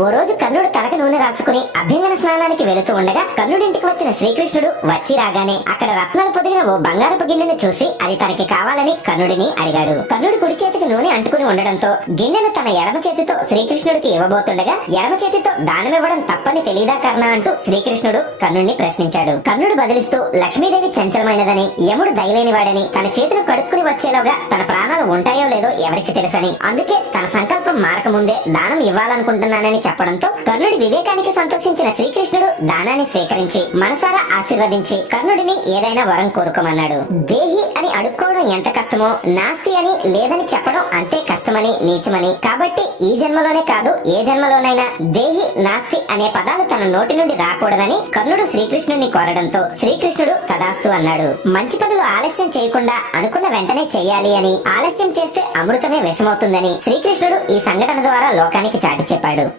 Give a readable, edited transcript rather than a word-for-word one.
ఓ రోజు కర్ణుడు తలకు నూనె రాసుకుని అభ్యంగన స్నానానికి వెళుతూ ఉండగా కర్ణుడింటికి వచ్చిన శ్రీకృష్ణుడు వచ్చి రాగానే అక్కడ రత్నాలు పొదిగిన ఓ బంగారపు గిన్నెను చూసి అది తనకి కావాలని కర్ణుడిని అడిగాడు. కర్ణుడి కుడి చేతికి నూనె అంటుకుని ఉండడంతో గిన్నెను తన ఎడమ చేతితో శ్రీకృష్ణుడికి ఇవ్వబోతుండగా ఎడమ చేతితో దానమివ్వడం తప్పని తెలీదా కర్ణ అంటూ శ్రీకృష్ణుడు కర్ణుడిని ప్రశ్నించాడు. కర్ణుడు బదిలిస్తూ లక్ష్మీదేవి చంచలమైనదని, యముడు దయలేనివాడని, తన చేతిని కడుక్కుని వచ్చేలోగా తన ప్రాణాలు ఉంటాయో లేదో ఎవరికి తెలుసని, అందుకే తన సంకల్పం మారకముందే దానం ఇవ్వాలనుకుంటున్నానని చెప్పడంతో కర్ణుడి వివేకానికి సంతోషించిన శ్రీకృష్ణుడు దానాన్ని స్వీకరించి మనసారా ఆశీర్వదించి కర్ణుడిని ఏదైనా వరం కోరుకోమన్నాడు. దేహి అని అడుక్కోవడం ఎంత కష్టమో, నాస్తి అని లేదని చెప్పడం అంతే కష్టమని, నీచమని, కాబట్టి ఈ జన్మలోనే కాదు ఏ జన్మలోనైనా దేహి నాస్తి అనే పదాలు తన నోటి నుండి రాకూడదని కర్ణుడు శ్రీకృష్ణుడిని కోరడంతో శ్రీకృష్ణుడు తదాస్తు అన్నాడు. మంచి పనులు ఆలస్యం చేయకుండా అనుకున్న వెంటనే చెయ్యాలి అని, ఆలస్యం చేస్తే అమృతమే విషమవుతుందని శ్రీకృష్ణుడు ఈ సంఘటన ద్వారా లోకానికి చాటి చెప్పాడు.